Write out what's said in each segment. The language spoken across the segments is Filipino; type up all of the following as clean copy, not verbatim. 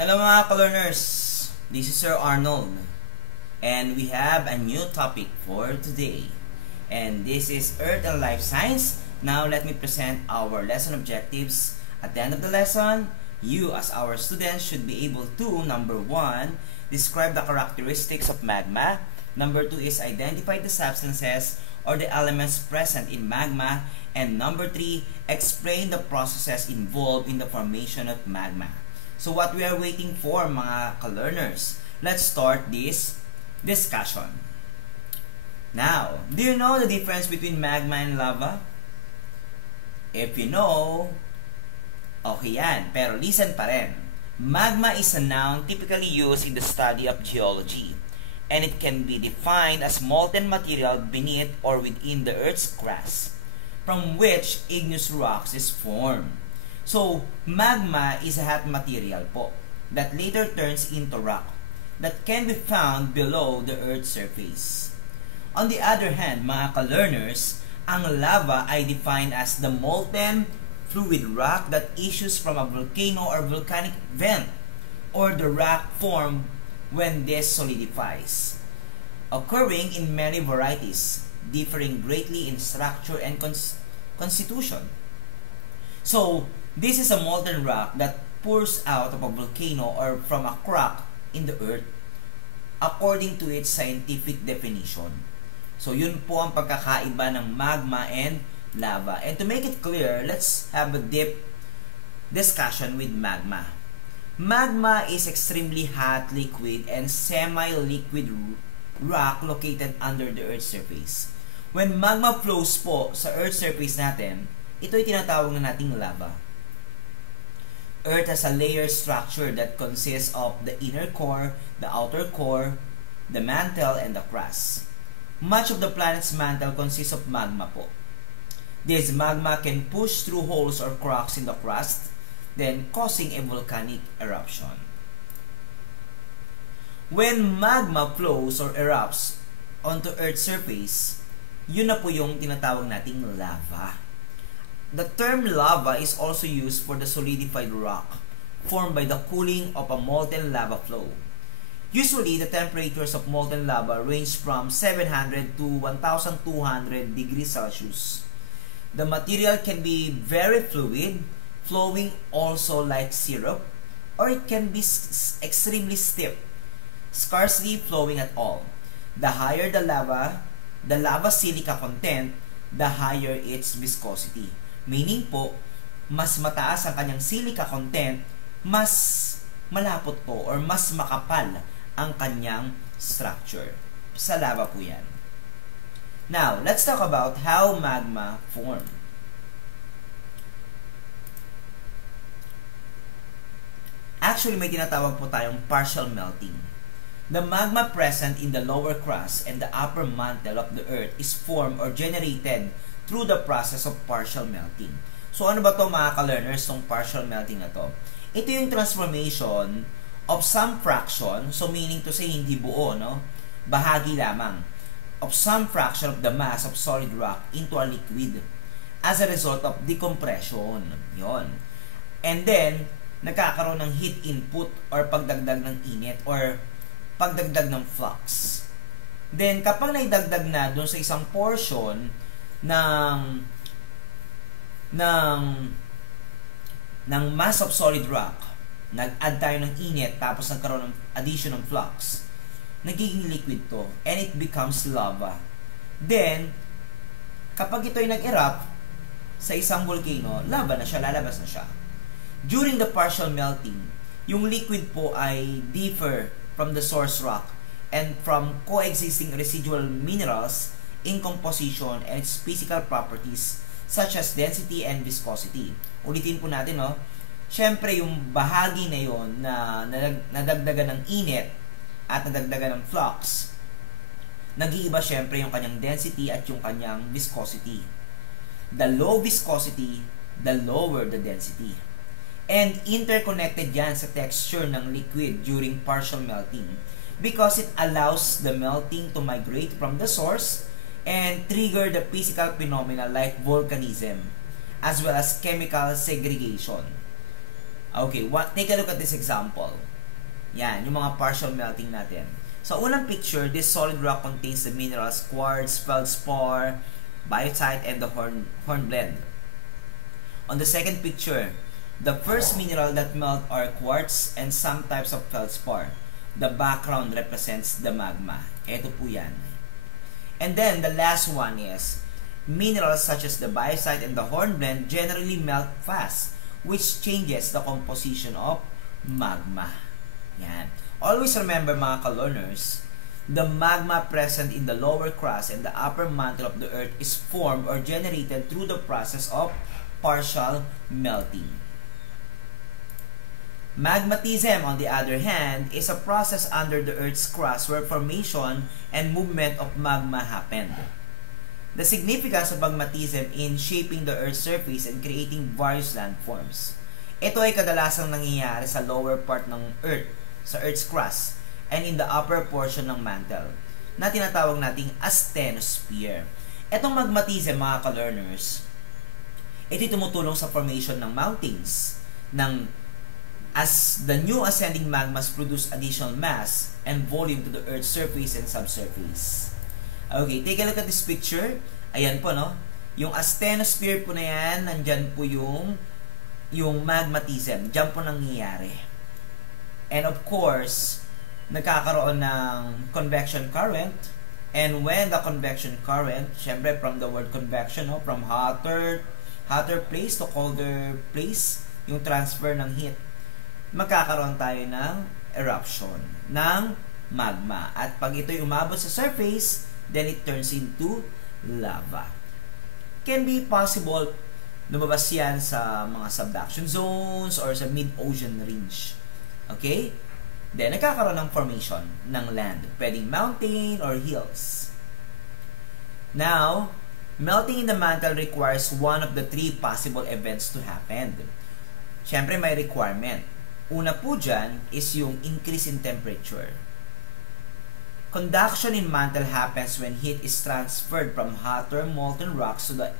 Hello mga ka-learners! This is Sir Arnold and we have a new topic for today, and this is Earth and Life Science. Now let me present our lesson objectives. At the end of the lesson, you as our students should be able to, number 1, describe the characteristics of magma. Number 2 is identify the substances or the elements present in magma. And number 3, explain the processes involved in the formation of magma. So what we are waiting for, mga ka-learners? Let's start this discussion. Now, do you know the difference between magma and lava? If you know, okay yan. Pero listen pa rin. Magma is a noun typically used in the study of geology, and it can be defined as molten material beneath or within the Earth's crust, from which igneous rocks is formed. So, magma is a hot material po that later turns into rock that can be found below the Earth's surface. On the other hand, mga ka-learners, ang lava ay defined as the molten fluid rock that issues from a volcano or volcanic vent, or the rock formed when this solidifies, occurring in many varieties, differing greatly in structure and constitution. So, this is a molten rock that pours out of a volcano or from a crack in the earth according to its scientific definition. So, yun po ang pagkakaiba ng magma and lava. And to make it clear, let's have a deep discussion with magma. Magma is extremely hot liquid and semi-liquid rock located under the Earth's surface. When magma flows po sa Earth's surface natin, ito ay tinatawag na nating lava. Earth has a layer structure that consists of the inner core, the outer core, the mantle, and the crust. Much of the planet's mantle consists of magma po. This magma can push through holes or cracks in the crust, then causing a volcanic eruption. When magma flows or erupts onto Earth's surface, yun na po yung tinatawag nating lava. The term lava is also used for the solidified rock formed by the cooling of a molten lava flow. Usually, the temperatures of molten lava range from 700 to 1200 degrees Celsius. The material can be very fluid, flowing also like syrup, or it can be extremely stiff, scarcely flowing at all. The higher the lava silica content, the higher its viscosity. Meaning po, mas mataas ang kanyang silica content, mas malapot po or mas makapal ang kanyang structure. Sa lava po yan. Now, let's talk about how magma form. Actually, may tinatawag po tayong partial melting. The magma present in the lower crust and the upper mantle of the Earth is formed or generated through the process of partial melting. So, ano ba to mga ka-learners, tong partial melting na to? Ito yung transformation of some fraction, so meaning to say, hindi buo, no? Bahagi lamang, of some fraction of the mass of solid rock into a liquid as a result of decompression. Yon. And then, nagkakaroon ng heat input or pagdagdag ng init or pagdagdag ng flux. Then, kapag naidagdag na doon sa isang portion ng mass of solid rock, nag-add tayo ng init tapos nagkaroon ng addition ng flux, nagiging liquid to and it becomes lava. Then kapag ito ay nag-erupt sa isang volcano, lava na siya, lalabas na siya. During the partial melting, yung liquid po ay differ from the source rock and from coexisting residual minerals in composition and its physical properties such as density and viscosity. Ulitin po natin, no? Siyempre, yung bahagi na yon na nadagdagan ng init at nadagdagan ng flux, nag-iiba siyempre yung kanyang density at yung kanyang viscosity. The low viscosity, the lower the density. And interconnected yan sa texture ng liquid during partial melting because it allows the melting to migrate from the source and trigger the physical phenomena like volcanism as well as chemical segregation. Okay, take a look at this example. Yan, yung mga partial melting natin. Sa unang picture, this solid rock contains the minerals quartz, feldspar, biotite, and the hornblende. On the second picture, the first mineral that melt are quartz and some types of feldspar. The background represents the magma. Ito po yan. And then, the last one is, minerals such as the biocite and the hornblende generally melt fast, which changes the composition of magma. Yan. Always remember mga ka-learners, the magma present in the lower crust and the upper mantle of the earth is formed or generated through the process of partial melting. Magmatism, on the other hand, is a process under the earth's crust where formation and movement of magma happened. The significance of magmatism in shaping the earth's surface and creating various landforms. Ito ay kadalasang nangyayari sa lower part ng earth, sa earth's crust, and in the upper portion ng mantle, na tinatawag nating asthenosphere. Itong magmatism, mga ka-learners, ito tumutulong sa formation ng mountains, as the new ascending magmas produce additional mass and volume to the earth's surface and subsurface. Okay, take a look at this picture. Ayan po, no? Yung asthenosphere po na yan, nandyan po yung magmatism. Diyan po nangyayari. And of course, nagkakaroon ng convection current. And when the convection current, syempre from the word convection, no? From hotter place to colder place, yung transfer ng heat, magkakaroon tayo ng eruption ng magma. At pag ito'y umabot sa surface, then it turns into lava. Can be possible lumabas yan sa mga subduction zones or sa mid-ocean range. Okay? Then, nagkakaroon ng formation ng land. Pwedeng mountain or hills. Now, melting in the mantle requires one of the three possible events to happen. Siyempre, may requirement. Una po dyan is yung increase in temperature. Conduction in mantle happens when heat is transferred from hotter molten rocks to the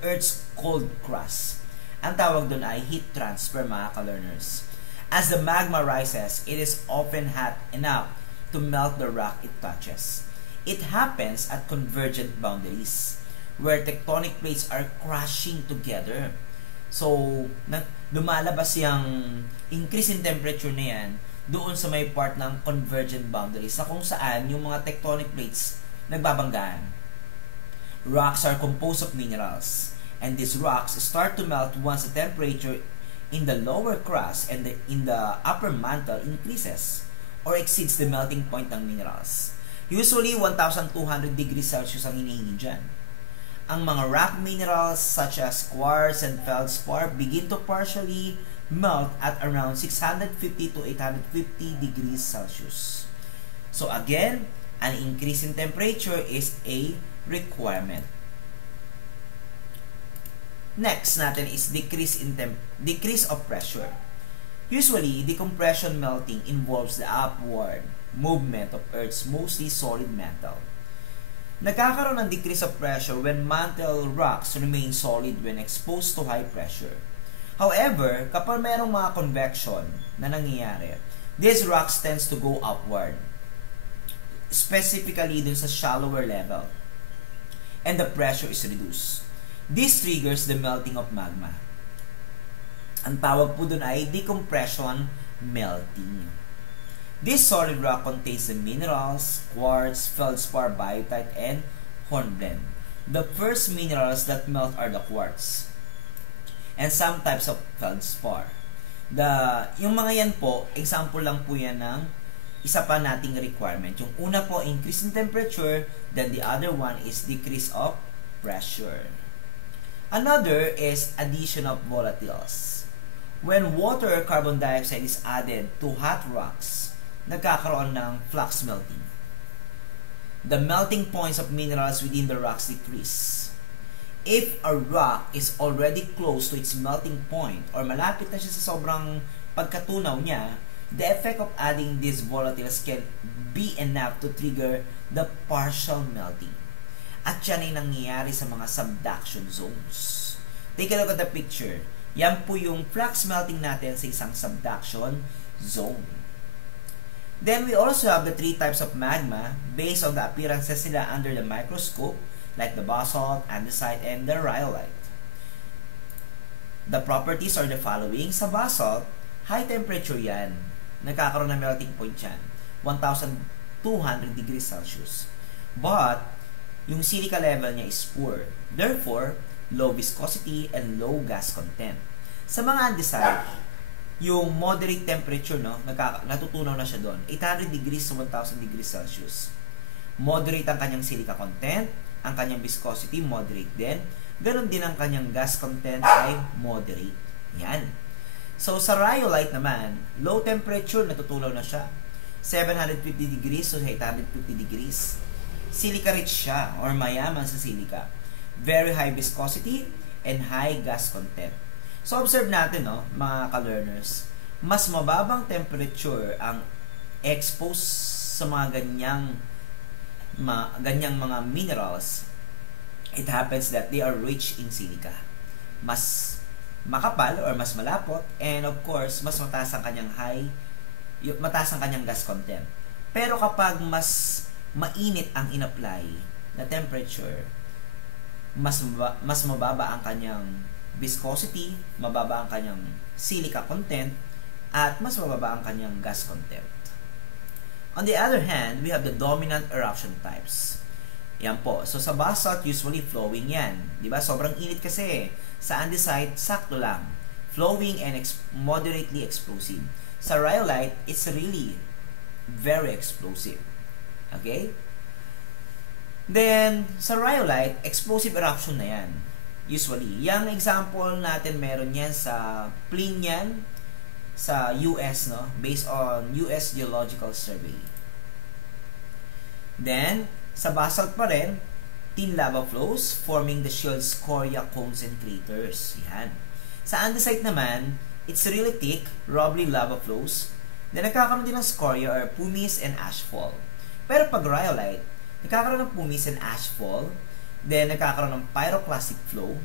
Earth's cold crust. Ang tawag doon ay heat transfer, mga ka-learners. As the magma rises, it is often hot enough to melt the rock it touches. It happens at convergent boundaries, where tectonic plates are crashing together. So, lumalabas yung increase in temperature na yan doon sa may part ng convergent boundaries sa kung saan yung mga tectonic plates nagbabanggaan. Rocks are composed of minerals, and these rocks start to melt once the temperature in the lower crust and in the upper mantle increases or exceeds the melting point ng minerals. Usually, 1,200 degrees Celsius ang hinihingi dyan. Ang mga rock minerals such as quartz and feldspar begin to partially melt at around 650 to 850 degrees Celsius. So again, an increase in temperature is a requirement. Next natin is decrease of pressure. Usually, decompression melting involves the upward movement of Earth's mostly solid mantle. Nagkakaroon ng decrease of pressure when mantle rocks remain solid when exposed to high pressure. However, kapag mayroong mga convection na nangyayari, these rocks tends to go upward, specifically dun sa shallower level, and the pressure is reduced. This triggers the melting of magma. Ang tawag po dun ay decompression melting. This solid rock contains the minerals, quartz, feldspar, biotite, and hornblende. The first minerals that melt are the quartz and some types of feldspar. Yung mga yan po, example lang po yan ng isa pa nating requirement. Yung una po, increase in temperature, then the other one is decrease of pressure. Another is addition of volatiles. When water or carbon dioxide is added to hot rocks, nagkakaroon ng flux melting. The melting points of minerals within the rocks decrease. If a rock is already close to its melting point or malapit na siya sa sobrang pagkatunaw niya, the effect of adding these volatiles can be enough to trigger the partial melting. At yan ay nangyayari sa mga subduction zones. Take a look at the picture. Yan po yung flux melting natin sa isang subduction zone. Then we also have the three types of magma based on the appearances nila under the microscope, like the basalt, andesite, and the rhyolite. The properties are the following. Sa basalt, high temperature yan. Nagkakaroon ng melting point yan. 1,200 degrees Celsius. But, yung silica level niya is poor. Therefore, low viscosity and low gas content. Sa mga andesite, yung moderate temperature, no, natutunaw na siya doon. 800 degrees to 1,000 degrees Celsius. Moderate ang kanyang silica content, ang kanyang viscosity, moderate din. Ganon din ang kanyang gas content ay moderate. Yan. So, sa rhyolite naman, low temperature, natutunaw na siya. 750 degrees to 850 degrees. Silica rich siya, or mayaman sa silica. Very high viscosity and high gas content. So, observe natin, no, mga ka-learners, mas mababang temperature ang exposed sa mga ganyang mga minerals. It happens that they are rich in silica. Mas makapal or mas malapot, and of course, mas mataas ang kanyang gas content. Pero kapag mas mainit ang in-apply na temperature, mas mababa ang kanyang viscosity, mababa ang kanyang silica content, at mas mababa ang kanyang gas content. On the other hand, we have the dominant eruption types. Yan po. So, sa basalt, usually flowing yan. Diba? Sobrang init kasi. Sa andesite, sakto lang. Flowing and moderately explosive. Sa rhyolite, it's really very explosive. Okay? Then, sa rhyolite, explosive eruption na yan. Usually. Yung example natin, meron yan sa plain yan sa US, no? Based on US Geological Survey. Then, sa basalt pa rin, thin lava flows forming the shield scoria cones and craters. Yan. Sa andesite naman, it's really thick, rubbly lava flows. Then, nagkakaroon din ng scoria or pumice and ashfall. Pero pag rhyolite, nagkakaroon ng pumice and ashfall. Then, nagkakaroon ng pyroclastic flow.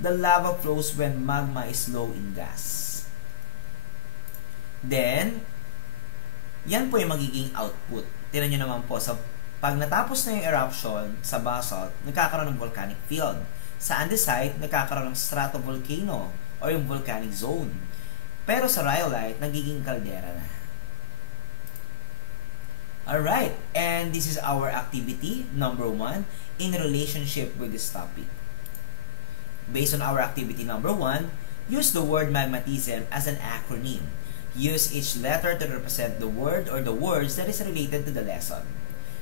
The lava flows when magma is low in gas. Then, yan po yung magiging output. Tingnan nyo naman po, pag natapos na yung eruption sa basalt, nagkakaroon ng volcanic field. Sa andesite, nagkakaroon ng stratovolcano o yung volcanic zone. Pero sa rhyolite, nagiging caldera na. Alright, and this is our activity, number 1, in relationship with this topic. Based on our activity number 1, use the word magmatism as an acronym. Use each letter to represent the word or the words that is related to the lesson.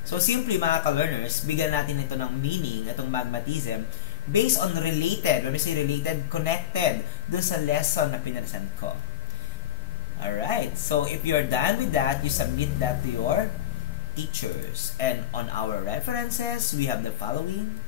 So, simply mga ka-learners, bigyan natin ito ng meaning, itong magmatism, based on related, when we say related, connected dun sa lesson na pinresent ko. Alright, so if you're done with that, you submit that to your teachers. And on our references, we have the following.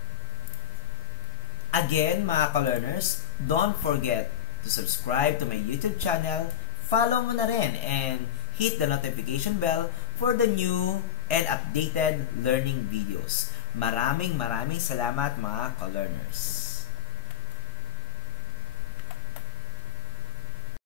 Again, mga ka-learners, don't forget to subscribe to my YouTube channel, follow mo na rin, and hit the notification bell for the new and updated learning videos. Maraming salamat mga ka-learners.